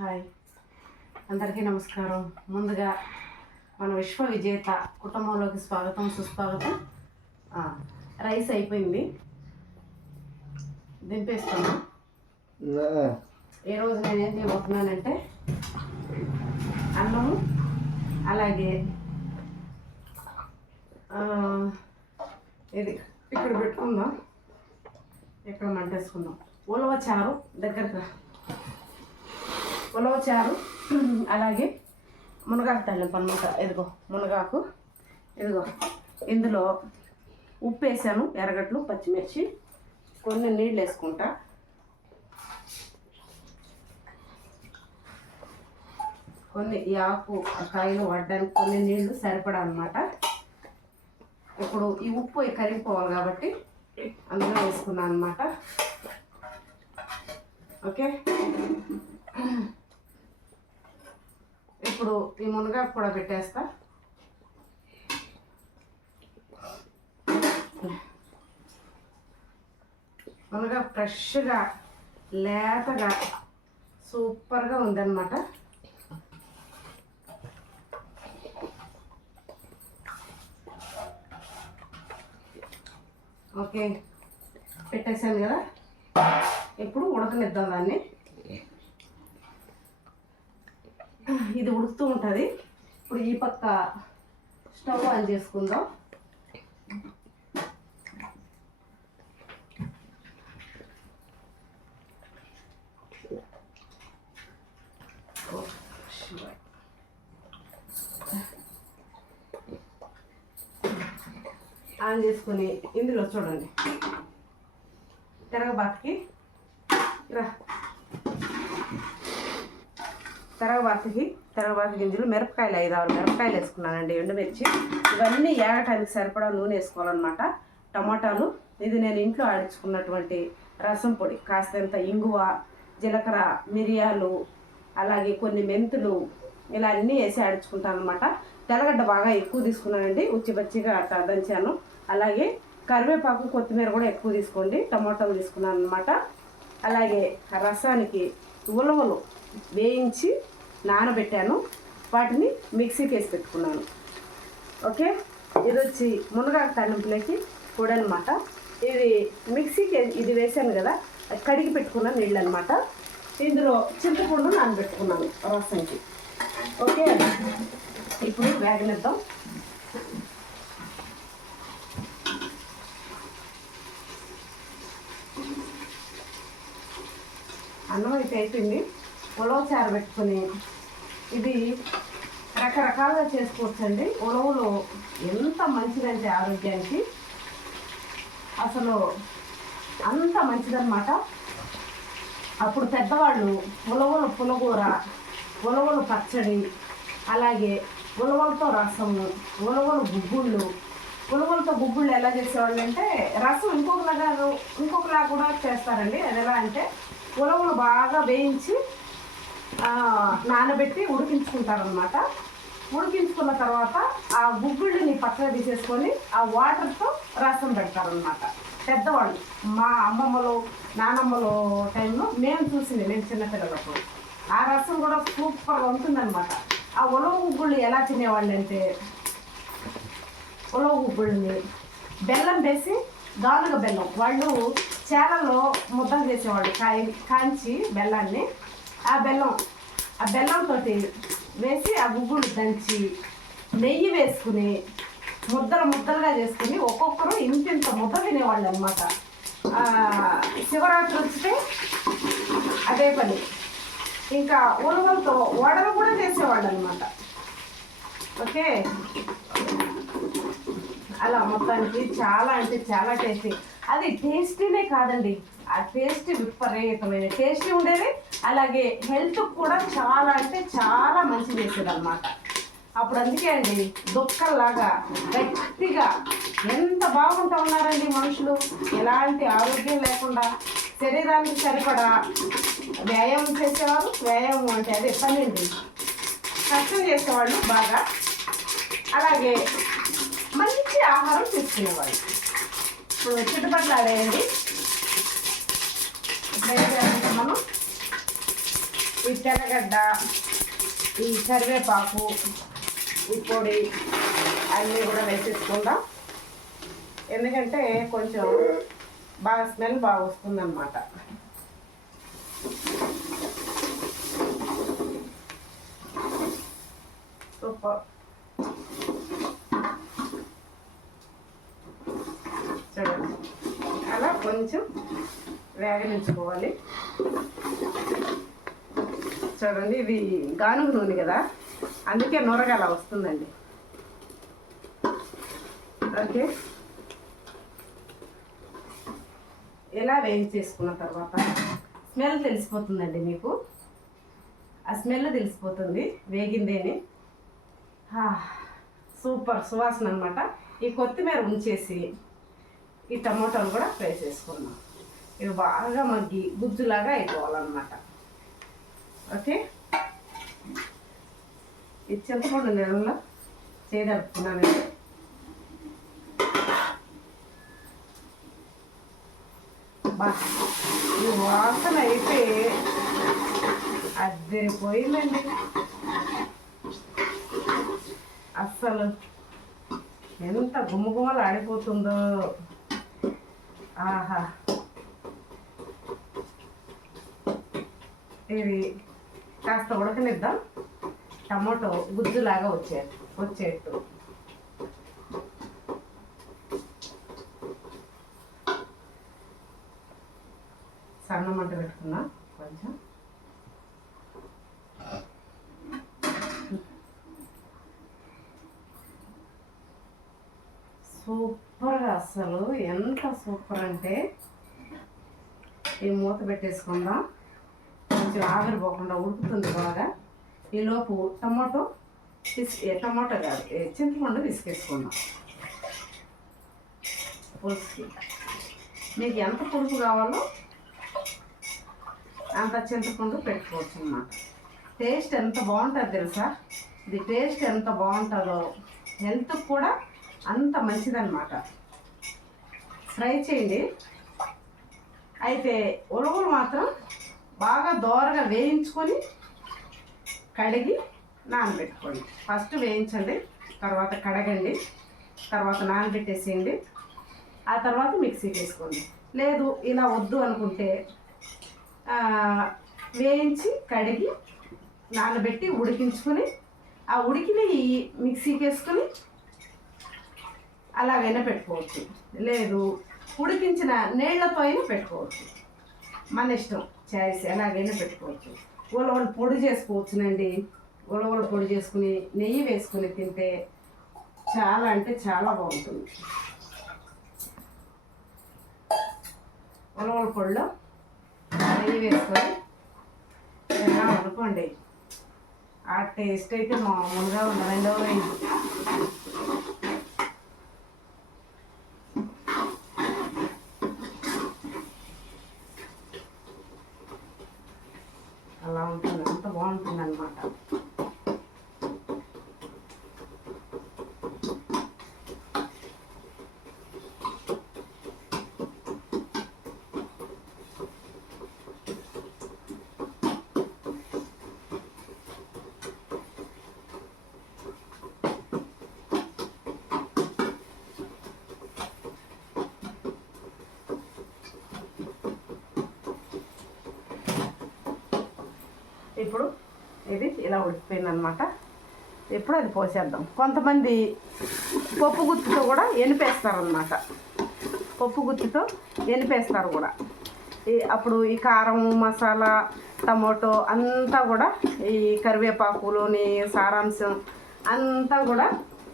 Hi. అందరికీ నమస్కారం. ముందుగా మన విశ్వ విజేత కుటుంబంలోకి స్వాగతం సుస్వాగతం. రైస్ అయిపోయింది. దింపేస్తాను. ఈ రోజు నేను ఏం చేయబోతున్నానంటే అన్నము అలాగే ఇది ఇక్కడ పెట్టుకుందాం. ఇక్కడ మంటేసుకుందాం. ఉలవ చారు దగ్గరకు ఉలవచారు. ఉలవ చారు అలాగే మునగాకు తాలింపు అనమాట ఇదిగో మునగాకు. ఇదిగో ఇందులో ఉప్పు వేసాను ఎర్రగడ్డలు పచ్చిమిర్చి కొన్ని నీళ్ళు వేసుకుంటా. కొన్ని ఈ ఆకు కాయలు వడ్డానికి కొన్ని నీళ్ళు సరిపడా అనమాట ఇప్పుడు ఈ ఉప్పు కరిగిపోవాలి కాబట్టి అందులో వేసుకున్నాను అనమాట ఓకే? ఇప్పుడు ఈ మునగాకు కూడా పెట్టేస్తా. మునగాకు ఫ్రెష్గా లేతగా సూపర్గా ఉందన్నమాట. ఓకే పెట్టేసాను కదా. ఇప్పుడు ఉడకనిద్దాం దాన్ని. ఇది ఉంటుంది. ఇప్పుడు ఈ పక్క స్టవ్ ఆన్ చేసుకుందాం. ఆన్ చేసుకొని ఇందులో చూడండి. తెరగబాకి తిరగబాతుకి తర్వాత గింజలు మిరపకాయలు ఐదు ఆరు మిరపకాయలు వేసుకున్నానండి ఎండుమిర్చి. ఇవన్నీ ఏగటానికి సరిపడా నూనె వేసుకోవాలన్నమాట. టమాటాలు. ఇది నేను ఇంట్లో ఆడించుకున్నటువంటి రసం పొడి. కాస్తంత ఇంగువ జీలకర్ర మిరియాలు అలాగే కొన్ని మెంతులు ఇలా అన్నీ వేసి ఆడించుకుంటాను అనమాట తెల్లగడ్డ బాగా ఎక్కువ తీసుకున్నానండి. ఉచ్చిపచ్చిగా అట్లా దంచాను. అలాగే కరివేపాకు కొత్తిమీర కూడా ఎక్కువ తీసుకోండి. టమాటాలు తీసుకున్నాను అనమాట అలాగే రసానికి ఉలవలు వేయించి నానబెట్టాను. వాటిని మిక్సీకి వేసి పెట్టుకున్నాను. ఓకే? ఇది వచ్చి మునగాకు తన్నింపులకి కూడా అనమాట ఇది మిక్సీకి ఇది వేసాను కదా కడిగి పెట్టుకున్న నీళ్ళు అనమాట ఇందులో చింతపండు నానబెట్టుకున్నాను రసంకి ఓకే? ఇప్పుడు వేగనిద్దాం. అన్నం అయితే అయిపోయింది. ఉలవ చారు పెట్టుకొని ఇది రకరకాలుగా చేసుకోవచ్చండి. ఉలవలు ఎంత మంచిదంటే ఆరోగ్యానికి. అసలు అంత మంచిదన్నమాట. అప్పుడు పెద్దవాళ్ళు ఉలవలు పులగూర ఉలవలు పచ్చడి అలాగే ఉలవలతో రసము ఉలవలు గుగ్గుళ్ళు. ఉలవలతో గుగ్గుళ్ళు ఎలా చేసేవాళ్ళు అంటే రసం ఇంకొకలాగా ఇంకొకలా కూడా చేస్తారండి. అది ఎలా అంటే ఉలవలు బాగా వేయించి నానబెట్టి ఉడికించుకుంటారనమాట ఉడికించుకున్న తర్వాత ఆ గుగ్గుళ్ళని పక్కన తీసేసుకొని ఆ వాటర్తో రసం పెడతారనమాట పెద్దవాళ్ళు మా అమ్మమ్మలు నానమ్మలు టైంలో మేము చూసింది మేము చిన్నపిల్లలప్పుడు. ఆ రసం కూడా సూపర్గా ఉంటుందన్నమాట. ఆ ఉలవ గుగ్గుళ్ళు ఎలా తినేవాళ్ళు అంటే ఉలవ గుగ్గుళ్ళని బెల్లం వేసి గానుగ బెల్లం. వాళ్ళు చేరలో ముద్దలు చేసేవాళ్ళు కాయ కాంచి బెల్లాన్ని. ఆ బెల్లం ఆ బెల్లంతో వేసి ఆ గుగ్గులు దంచి నెయ్యి వేసుకుని ముద్దలు ముద్దలుగా చేసుకుని ఒక్కొక్కరు ఇంతింత ముద్ద తినేవాళ్ళు అనమాట శివరాత్రి వస్తే అదే పని. ఇంకా ఉలవలతో వడలు కూడా చేసేవాళ్ళు అనమాట ఓకే? అలా మొత్తానికి చాలా అంటే చాలా టేస్టీ అది టేస్టీనే కాదండి. ఆ టేస్ట్ విపరీతమైన టేస్టీ ఉండేది. అలాగే హెల్త్ కూడా చాలా అంటే చాలా మంచి చేసేది అనమాట అప్పుడు అందుకే అండి దుఃఖంలాగా గట్టిగా ఎంత బాగుంటా ఉన్నారండి మనుషులు? ఎలాంటి ఆరోగ్యం లేకుండా శరీరానికి సరిపడా వ్యాయామం చేసేవారు? వ్యాయామం అంటే అదే పని అండి కష్టం చేసేవాళ్ళు బాగా. అలాగే మంచి ఆహారం తీసుకునేవాళ్ళు ఇప్పుడు చుట్టుపక్కల ఆడేయండి. మనం ఈ తెల్లగడ్డ ఈ కరివేపాకు ఈ పొడి అన్నీ కూడా వేసేసుకుందాం. ఎందుకంటే కొంచెం బాగా స్మెల్ బాగా వస్తుందన్నమాట. సూపర్. చూడండి. అలా కొంచెం వేగనించుకోవాలి. చూడండి ఇది గానుగ నూనె కదా? అందుకే నొరగ అలా వస్తుందండి. ఓకే. ఇలా వేయించేసుకున్న తర్వాత? స్మెల్ తెలిసిపోతుందండి మీకు? ఆ స్మెల్ తెలిసిపోతుంది వేగిందేని సూపర్ సువాసన అనమాట ఈ కొత్తిమీర ఉంచేసి ఈ టమాటాలు కూడా వేసేసుకున్నాం ఇవి బాగా మగ్గి గుజ్జులాగా అయిపోవాలన్నమాట. ఓకే? ఈ చింతపండు నెలలో చేయదలుపుకున్నానండి బా ఈ వాసన అయితే అద్దరిపోయిందండి అస్సలు ఎంత గుమ్మగుమ్మలు ఆడిపోతుందో ఆహా. ఇది కాస్త ఉడకనిద్దాం. టమాటో గుజ్జులాగా వచ్చే వచ్చేట్టు. సన్న మంట పెట్టుకున్నా కొంచెం. సూపర్ అసలు ఎంత సూపర్ అంటే ఈ మూత పెట్టేసుకుందాం. కొంచెం ఆవిరి పోకుండా ఉడుకుతుంది బాగా. ఈ లోపు టమాటో పిస్ ఏ టమాటో కాదు ఏ చింతపండు పిసికేసుకుందాం పులుసుకి. మీకు ఎంత పులుపు కావాలో అంత చింతపండు పెట్టుకోవచ్చు అన్నమాట. టేస్ట్ ఎంత బాగుంటుంది తెలుసా? ఇది టేస్ట్ ఎంత బాగుంటుందో హెల్త్ కూడా అంత మంచిదన్నమాట. ఫ్రై చేయండి. అయితే ఉలవలు మాత్రం బాగా దోరగా వేయించుకొని కడిగి నానబెట్టుకోండి. ఫస్ట్ వేయించండి తర్వాత కడగండి తర్వాత నానబెట్టేసేయండి ఆ తర్వాత మిక్సీకి వేసుకోండి లేదు ఇలా వద్దు అనుకుంటే వేయించి కడిగి నానబెట్టి ఉడికించుకొని ఆ ఉడికిని మిక్సీకి వేసుకొని అలాగైనా పెట్టుకోవచ్చు. లేదు ఉడికించిన నీళ్ళతో అయినా పెట్టుకోవచ్చు. మన ఇష్టం. చాయిస్ ఎలాగైనా పెట్టుకోవచ్చు. ఉలవలు పొడి చేసుకోవచ్చునండి. ఉలవలు పొడి చేసుకుని నెయ్యి వేసుకుని తింటే చాలా అంటే చాలా బాగుంటుంది. ఉలవల పొడిలో నెయ్యి వేసుకొని తిన్నాం అనుకోండి. ఆ టేస్ట్ అయితే మామూలుగా ఉండదండి అలా ఉంటుంది అంత బాగుంటుంది అనమాట ఇప్పుడు ఇది ఇలా ఉడికిపోయింది అనమాట ఇప్పుడు అది పోసేద్దాం. కొంతమంది పప్పు గుత్తితో కూడా ఎనిపేస్తారనమాట పప్పు గుత్తితో ఎనిపేస్తారు కూడా. ఈ అప్పుడు ఈ కారం మసాలా టమాటో అంతా కూడా ఈ కరివేపాకులోని సారాంశం అంతా కూడా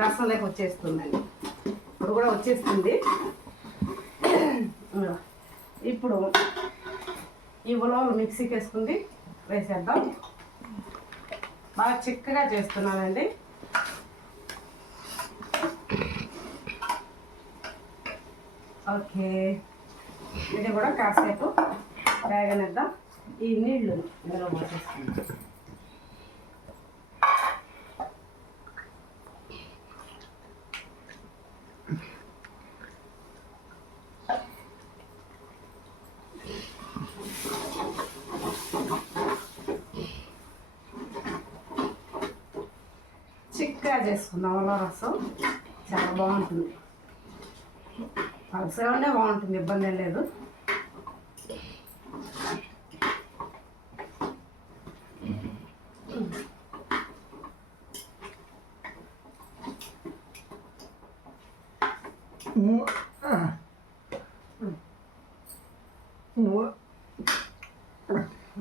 రసంలోకి వచ్చేస్తుందండి. ఇప్పుడు కూడా వచ్చేస్తుంది. ఇప్పుడు ఈ ఉలవలు మిక్సీకి వేసుకుంది వేసేద్దాం. బాగా చిక్కగా చేస్తున్నానండి. ఓకే. ఇది కూడా కాసేపు వేగనిద్దాం. ఈ నీళ్ళు ఇందులో పోసేసుకుందాం గట్టిగా చేసుకున్నాం ఉలవ రసం. చాలా బాగుంటుంది. పలసగానే బాగుంటుంది ఇబ్బంది ఏం లేదు.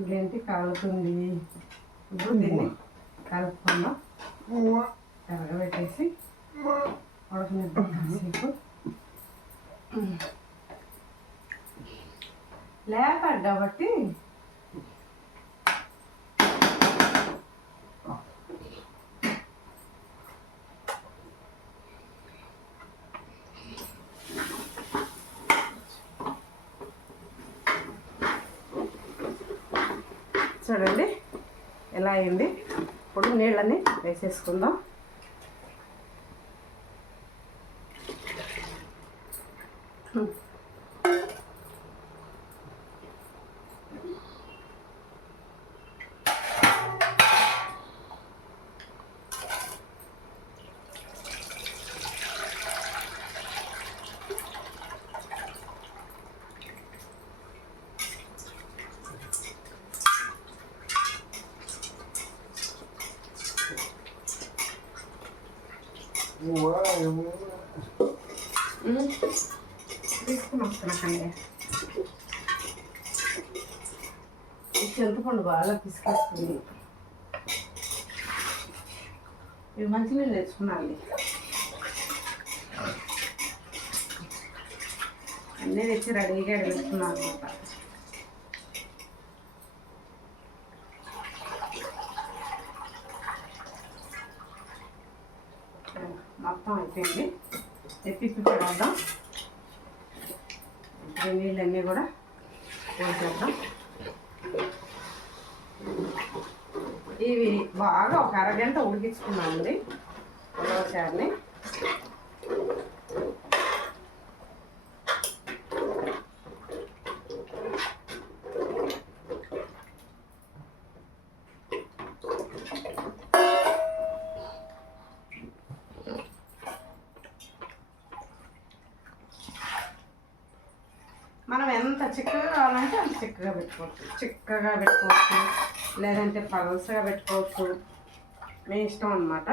ఇదేంటి కాలుతుంది? ఇప్పుడు దీన్ని కలుపుకుందాం కరగబెట్టేసి ఉడకనిద్దాం కాసేపు లేపాడు కాబట్టి చూడండి ఎలా అయింది ఇప్పుడు నీళ్ళని వేసేసుకుందాం. తీసుకుని చింతపండు బాగా పిసికేస్తుంది ఇవి మంచినీళ్ళు తెచ్చుకున్నాను అన్నీ తెచ్చి రెడీగా వేసుకున్నాను అనమాట మొత్తం అయిపోయింది. ఎత్తిప్పి పెడదాం. నీళ్ళు నీళ్ళన్నీ కూడా పోసేద్దాం. ఇవి బాగా ఒక అరగంట ఉడికించుకున్నామండి. ఉలవచారుని మనం ఎంత చిక్కగా కావాలంటే అంత చిక్కగా పెట్టుకోవచ్చు చిక్కగా పెట్టుకోవచ్చు లేదంటే పలసగా పెట్టుకోవచ్చు. మీ ఇష్టం అనమాట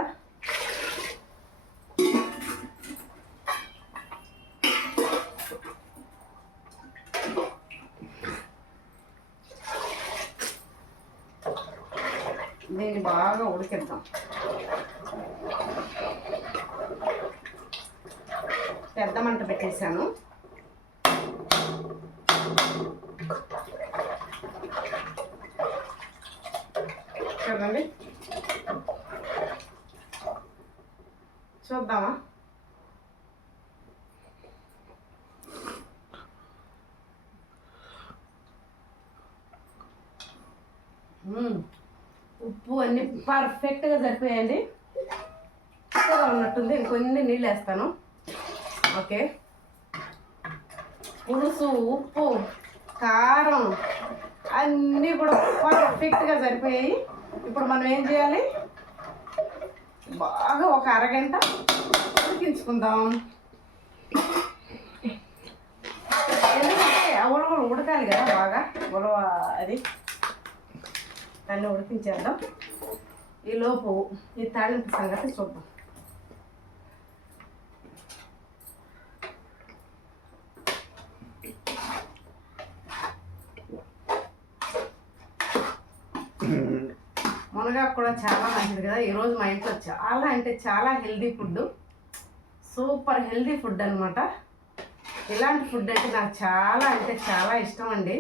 దీన్ని బాగా ఉడికిద్దాం పెద్ద మంట పెట్టేశాను చూడండి చూద్దామా మ్మ్. ఉప్పు అన్ని పర్ఫెక్ట్గా సరిపోయాయండి. ఉప్పుగా ఉన్నట్టుంది. ఇంకొన్ని నీళ్ళు వేస్తాను. ఓకే. పులుసు ఉప్పు కారం అన్నీ కూడా పర్ఫెక్ట్గా సరిపోయాయి. ఇప్పుడు మనం ఏం చేయాలి? బాగా ఒక అరగంట ఉడికించుకుందాం. ఎందుకంటే ఆ ఉడకాలి కదా బాగా. ఉలవ అది దాన్ని ఉడికించేద్దాం. ఈలోపు ఈ తాళింపు సంగతి చూద్దాం. మునగాకు కూడా చాలా మంచిది కదా. ఈరోజు మా ఇంట్లో చాలా అంటే చాలా healthy food super healthy food అనమాట ఇలాంటి ఫుడ్ అంటే నాకు చాలా అంటే చాలా ఇష్టం అండి.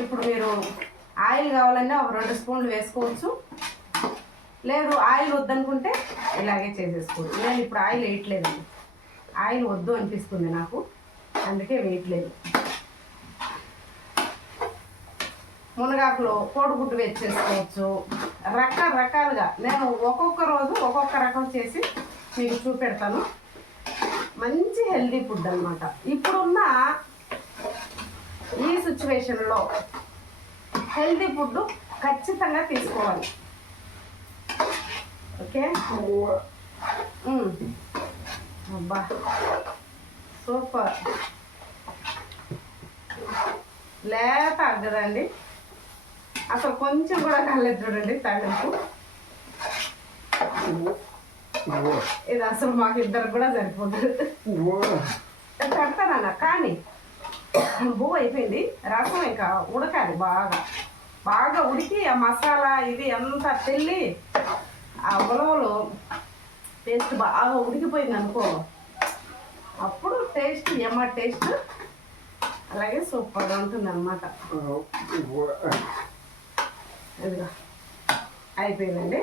ఇప్పుడు మీరు ఆయిల్ కావాలన్నా ఒక రెండు స్పూన్లు వేసుకోవచ్చు. లేదు ఆయిల్ వద్దనుకుంటే ఇలాగే చేసేసుకోవచ్చు. నేను ఇప్పుడు ఆయిల్ వేయట్లేదు. ఆయిల్ వద్దు అనిపిస్తుంది నాకు. అందుకే వేయట్లేదు. మునగాకులో కోడిగుడ్డు వేసేసుకోవచ్చు రకరకాలుగా నేను ఒక్కొక్క రోజు ఒక్కొక్క రకం చేసి మీకు చూపెడతాను. మంచి హెల్దీ ఫుడ్ అనమాట ఇప్పుడున్న ఈ సిచ్యువేషన్లో హెల్తీ ఫుడ్ ఖచ్చితంగా తీసుకోవాలి. ఓకే మ్మ్. అబ్బా. సూపర్ లేత అగ్గదండి. అసలు కొంచెం కూడా కాలేదు చూడండి తాలింపు ఇది అసలు మాకు ఇద్దరు కూడా సరిపోదు. కడతానన్న కానీ బువ్వ అయిపోయింది రసం ఇంకా ఉడకాలి బాగా. బాగా ఉడికి ఆ మసాలా ఇది అంతా తెల్లి ఆ ఉలవలు టేస్ట్ బాగా ఉడికిపోయింది అనుకో. అప్పుడు టేస్ట్ ఎమ్మ టేస్ట్ అలాగే సూపర్గా ఉంటుంది అనమాట అయిపోయిందండి.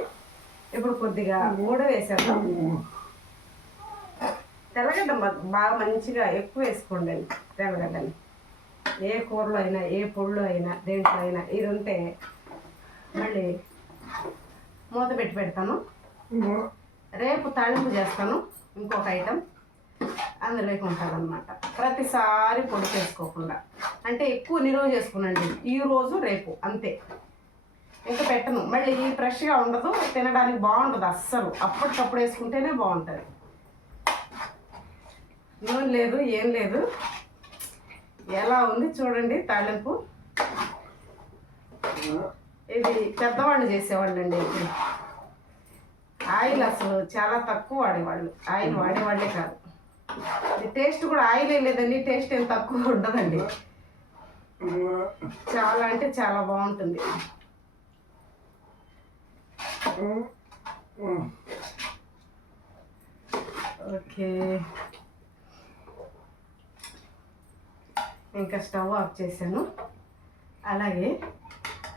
ఇప్పుడు కొద్దిగా మూడ వేసేద్దాం. తెల్లగడ్డ బాగా మంచిగా ఎక్కువ వేసుకోండి అండి తెల్లగడ్డని. ఏ కూరలో అయినా ఏ పొడిలో అయినా దేంట్లో అయినా ఇది ఉంటే మళ్ళీ మూత పెట్టి పెడతాను. రేపు తాళింపు చేస్తాను ఇంకొక ఐటెం అందులోకి ఉంటుందన్నమాట. ప్రతిసారి పొడి చేసుకోకుండా. అంటే ఎక్కువ నిలువ చేసుకునండి. ఈ రోజు రేపు అంతే. ఇంకా పెట్టను. మళ్ళీ ఫ్రెష్గా ఉండదు తినడానికి బాగుండదు అస్సలు. అప్పటికప్పుడు వేసుకుంటేనే బాగుంటుంది. నూనె లేదు ఏం లేదు. ఎలా ఉంది చూడండి తాలింపు. ఇది పెద్దవాళ్ళు చేసేవాళ్ళు అండి ఇప్పుడు ఆయిల్ అసలు చాలా తక్కువ వాడేవాళ్ళు. ఆయిల్ వాడేవాళ్ళే కాదు. ఇది టేస్ట్ కూడా ఆయిల్ లేదండి టేస్ట్ ఏం తక్కువ ఉండదండి. చాలా అంటే చాలా బాగుంటుంది. ఓకే. ఇంకా స్టవ్ ఆఫ్ చేశాను. అలాగే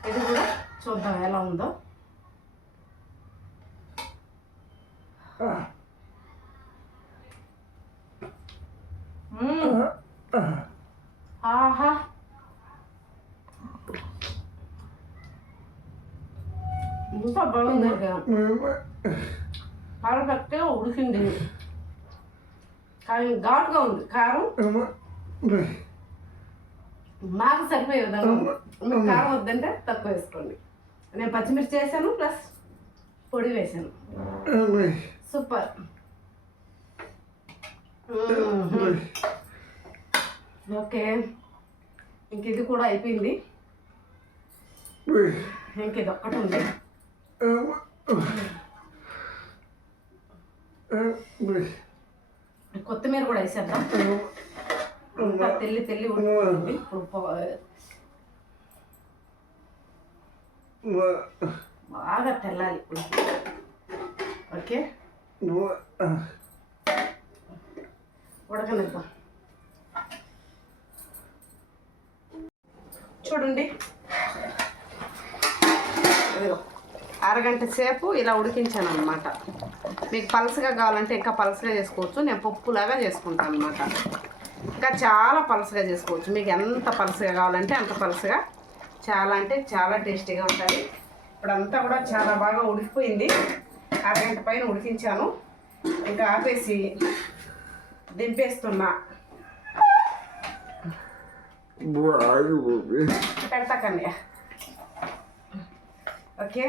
ఇది కూడా చూద్దాం ఎలా ఉందో. ఆహా. ఇంత బాగుంది పర్ఫెక్ట్గా ఉడికింది. కానీ ఘాటుగా ఉంది. కారం? మాకు సరిపోయే విధంగా. మీకు కారం వద్దంటే తక్కువ వేసుకోండి. నేను పచ్చిమిర్చి వేసాను ప్లస్ పొడి వేసాను. సూపర్. ఓకే. ఇంక ఇది కూడా అయిపోయింది. ఇంక ఇది ఒక్కటి ఉంది. కొత్తిమీర కూడా వేసేద్దాం. అంతా తెల్లి తెల్లి ఇప్పుడు బాగా తెల్లాలి ఇప్పుడు ఓకే? ఉడకనిద్దాం చూడండి. అరగంట సేపు ఇలా ఉడికించాను అనమాట మీకు పలసగా కావాలంటే ఇంకా పలసగా చేసుకోవచ్చు. నేను పప్పులాగా చేసుకుంటాను అనమాట ఇంకా చాలా పలసగా చేసుకోవచ్చు. మీకు ఎంత పలసగా కావాలంటే అంత పలసగా. చాలా అంటే చాలా టేస్టీగా ఉంటుంది ఇప్పుడు అంతా కూడా చాలా బాగా ఉడికిపోయింది. అరగంట పైన ఉడికించాను. ఇంకా ఆపేసి దింపేస్తున్నా. పెడతా కన్నయ్య. Okay?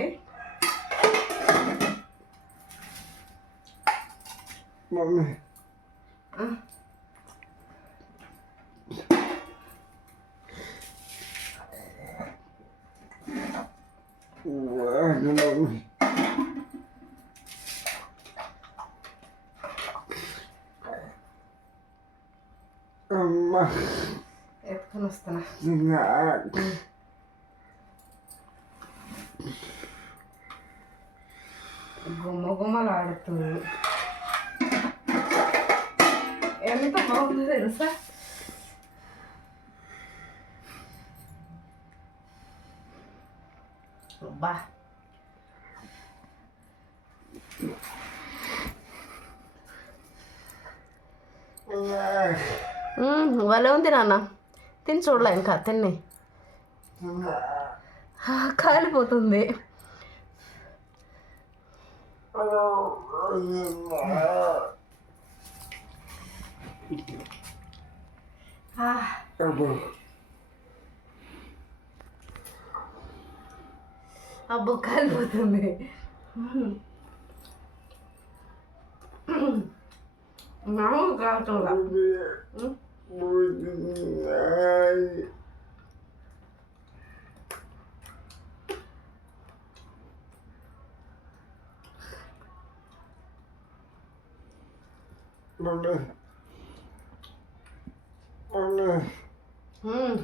కాలిపోతున్నాయండి Mami. ఆ, Mami. Amma. ఎత్తుకొని వస్తున్నా Snack. గుమ్మ గుమ్మలాడుతూ ఎంత బాగుందో తెలుసా? అబ్బా. భలే ఉంది నాన్న. తిని చూడలే ఇంకా తిన్ని. ఆ, కాలిపోతుంది. ఆ, అబ్బో కాలిపోతుంది మామూలు కావటంలా మ్మ్.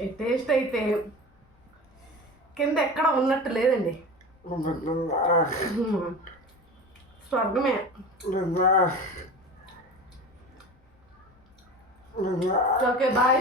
ఈ టేస్ట్ అయితే కింద ఎక్కడ ఉన్నట్టు లేదండి. స్వర్గమే. Okay bye.